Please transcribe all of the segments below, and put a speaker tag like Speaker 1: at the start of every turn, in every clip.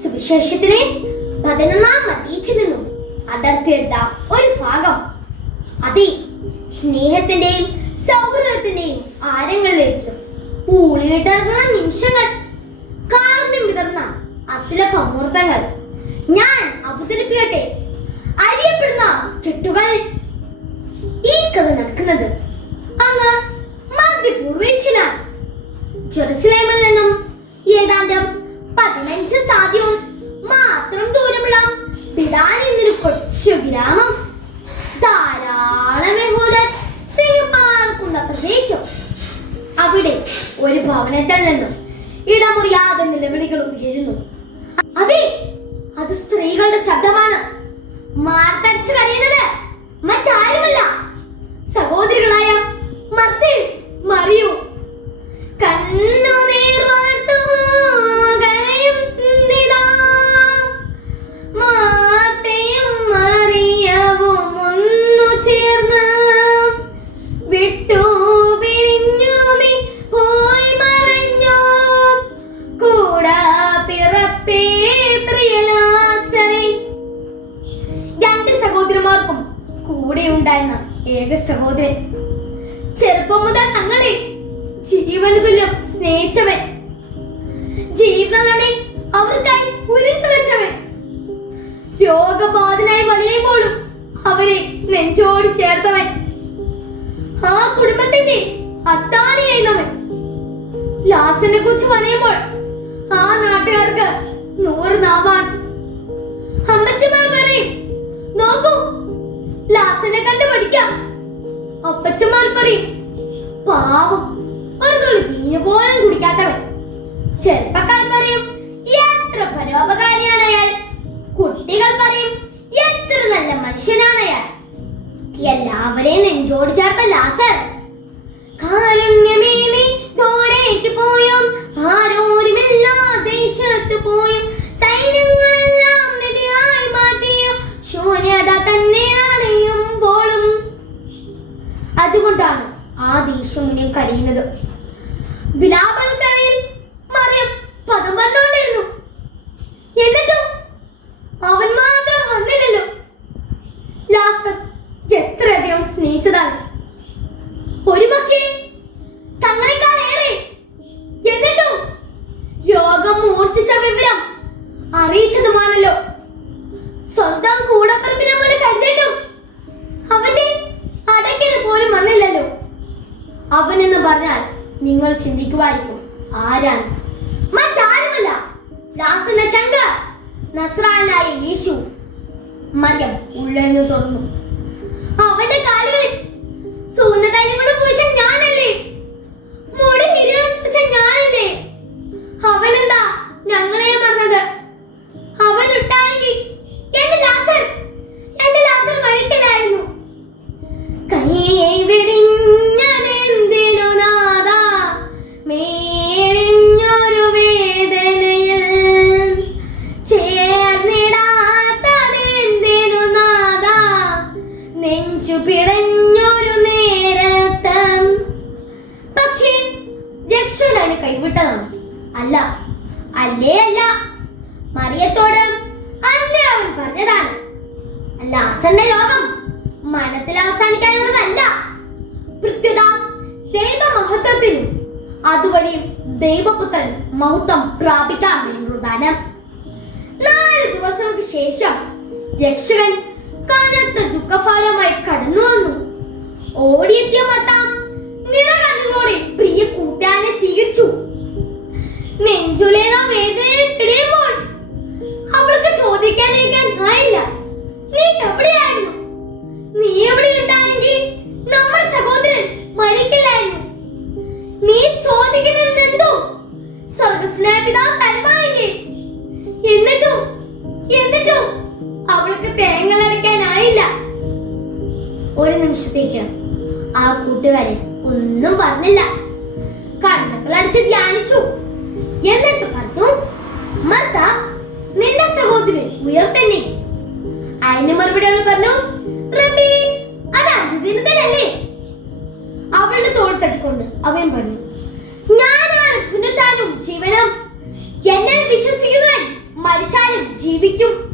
Speaker 1: സുവിശേഷത്തിലെ നിന്നും സ്നേഹത്തിന്റെയും സൗഹൃദത്തിന്റെയും ആരങ്ങളിലേക്കും നിമിഷങ്ങൾ വിതർന്ന അസുലഭ ഞാൻ അവതരിപ്പിക്കട്ടെ. അറിയപ്പെടുന്ന കെട്ടുകൾ ഈ കഥ നടക്കുന്നത് അങ്ങ് മധ്യപൂർവേഷ്യനാണ് ജെറുസലേമിൽ നിന്നും ഏതാണ്ട് പതിനഞ്ച് താദ്യവും മാത്രം ദൂരമുള്ള പിടാൻ എന്നൊരു കൊച്ചു ഗ്രാമം. ധാരാളം യഹൂദർ തിങ്ങിപ്പാർക്കുന്ന പ്രദേശം. അവിടെ ഒരു ഭവനത്തിൽ നിന്നും ഇടമുറിയാതെ നിലവിളികൾ ഉയരുന്നു. അത് സ്ത്രീകളുടെ ശബ്ദമാണ്. ഉണ്ടായിരുന്ന ഏക സഹോദരൻ. ചെറുപ്പം മുതൽ തങ്ങളെ ജീവന തുല്യം സ്നേഹിച്ചവൻ. ജീവിതം അവർക്കായി ഉരുത്തു വെച്ചവൻ. രോഗബാധനായി വലിയുമ്പോഴും അവരെ നെഞ്ചോട് ചേർത്തവൻ. ആ കുടുംബത്തിന്റെ അത്താണിയായിരുന്നവൻ. ലാസനെ കുറിച്ച് പറയുമ്പോൾ ആ നാട്ടുകാർക്ക് നൂറ് നാവാണ് അമ്മച്ചിമാർ പറയും നോക്കൂ ലാസനെ കണ്ടു പഠിക്കാം അപ്പച്ചന്മാർ പറയും പാവം ഒരു തുള്ളി വീഞ്ഞു പോലും കുടിക്കാത്തവൻ. ചെറുപ്പക്കാർ പറയും എത്ര പരോപകാരിയാണ് അയാൾ. കുട്ടികൾ പറയും എത്ര നല്ല മനുഷ്യനാണ് അയാൾ. എല്ലാവരെയും നെഞ്ചോട് ചേർത്ത ലാസർ. കാരുണ്യമേ വിലാപൽക്കരയിൽ മറിയം പദം പറഞ്ഞുകൊണ്ടിരുന്നു എന്നിട്ടും അവൻ മാത്രം വന്നില്ലല്ലോ. ലാസർ എത്രയധികം സ്നേഹിച്ചതാണ്. ഒരു പക്ഷേ തങ്ങളെക്കാൾ ഏറെ എന്നിട്ടും രോഗം മൂർച്ഛിച്ച വിവരം അറിയിച്ചതുമാണല്ലോ. സ്വന്തം കൂടപ്പറപ്പിനെ പോലെ കരുതിയിട്ടും അവന്റെ അടയ്ക്കന് പോലും വന്നില്ലല്ലോ. അവനെന്ന് പറഞ്ഞാൽ നിങ്ങൾ ചിന്തിക്കുമായിരിക്കും. ആരാണ്? മറ്റാരുമല്ല. ദാസന്റെ ചങ്ക. നസ്രാനായ ദൈവപുത്രൻ മൗത്തം പ്രാപിക്കാൻ വേണ്ടുന്നതാണ് നാല് ദിവസങ്ങൾക്ക് ശേഷം രക്ഷകൻ കനത്ത ദുഃഖഫലമായി കടന്നു വന്നു. ഓടിയെത്തിയ മത്താം നിറകണ്ണുകളോടെ പ്രിയ കൂട്ടാനെ സ്വീകരിച്ചു. ഒരു നിമിഷത്തേക്ക് ആ കൂട്ടുകാരൻ ഒന്നും പറഞ്ഞില്ല. കണ്ണുകൾ അടിച്ച് ധ്യാനിച്ചു. എന്നിട്ട് പറഞ്ഞു മർത്ത നിന്റെ സഹോദരൻ ഉയർത്തെന്നെ അതിന് മറുപടി അവൾ പറഞ്ഞു റബി അത് അതിഥിനല്ലേ അവളുടെ തോൾ തട്ടിക്കൊണ്ട് അവൻ പറഞ്ഞു ഞാനാണ് പുനത്താനും ജീവനം. എന്നെ വിശ്വസിക്കുന്നവൻ മരിച്ചാലും ജീവിക്കും.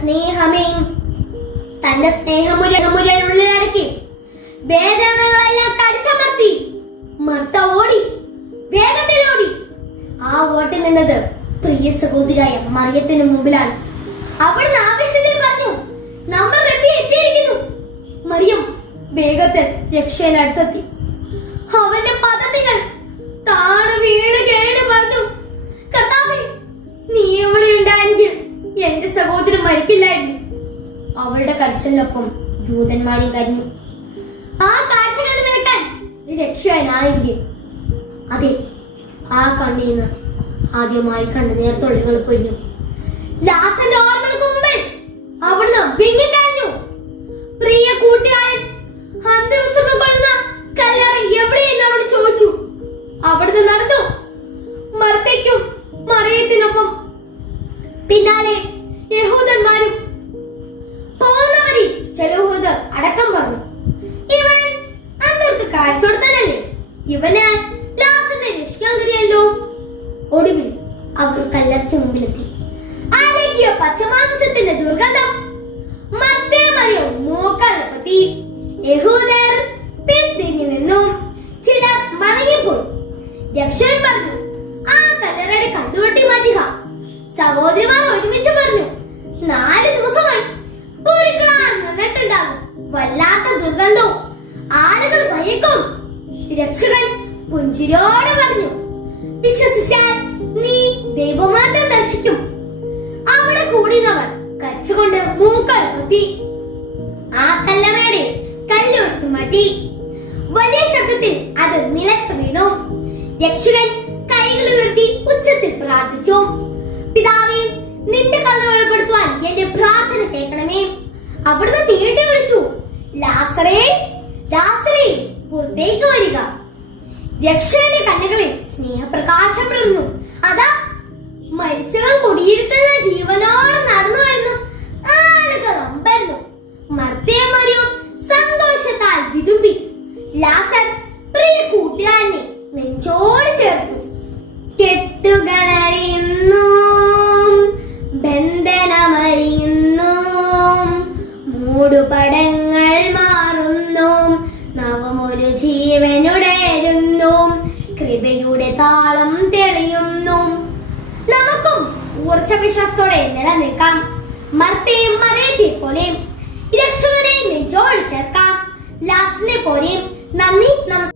Speaker 1: സ്നേഹമേ. തന്റെ സ്നേഹമുരമുരൽ ഉള്ളിലടക്കി വേദനകളെല്ലാം കടിച്ചമർത്തി. മർത്ത ഓടി വേഗത്തിൽ ഓടി ആ ഓട്ടിൽ നിന്നത് പ്രിയ സഹോദരിയായ മറിയത്തിന് മുമ്പിലാണ്. അവിടുന്ന് ആവശ്യത്തിൽ പറഞ്ഞു നമ്മൾ റബ്ബി എത്തിയിരിക്കുന്നു. മറിയം വേഗത്തിൽ രക്ഷയിനടുത്തെത്തി അവന്റെ പദ്ധതികൾ താണു വീണ് കേണു പറഞ്ഞു കർത്താവേ നീ ഇവിടെ ഉണ്ടായെങ്കിൽ എന്റെ സഹോദരൻ മരിക്കില്ലായിരുന്നു. അവളുടെ കരച്ചിലിനൊപ്പം ദൂതന്മാരും കരഞ്ഞു. ആ കാഴ്ച കണ്ടു നിൽക്കാൻ രക്ഷകനായില്ലേ അതെ ആ കണ്ണീന്ന് ആദ്യമായി കണ്ടു തുള്ളികൾ മുമ്പിൽ അവിടുന്ന് നിന്നിട്ടുണ്ടാകും വല്ലാത്ത ദുർഗന്ധവും ആളുകൾ ഭയക്കും. രക്ഷകൻ പുഞ്ചിരോടെ പറഞ്ഞു വിശ്വസിച്ചാൽ നീ ദൈവമാത്രം ദർശിക്കും. അവിടെ കൂടിയവർ കച്ചുകൊണ്ട് മൂക്കൾ ആ കല്ലറയുടെ കല്ലൊട്ട് മാറ്റി വലിയ ശബ്ദത്തിൽ അത് നിലത്ത് വീണു. രക്ഷകൻ പുറത്തേക്ക് വരിക രക്ഷകന്റെ കണ്ണുകളിൽ സ്നേഹപ്രകാശം പടർന്നു അതാ മരിച്ചവൻ കുടിയിരുത്തുന്ന ജീവനോടെ നടന്നു വരുന്നു ആളുകൾ അമ്പരുന്നു. മർത്തേമറിയും ജീവനുടരുന്നു കൃപയുടെ താളം തെളിയുന്നു. നമുക്കും ഊർജ വിശ്വാസത്തോടെ നിലനിൽക്കാം. മർത്തയും മറയത്തെ പോലെയും രക്ഷകനെ നെഞ്ചോട് ചേർക്കാം. ലാസ്റ്റിനെ പോലെയും നന്ദി നമസ്കാരം.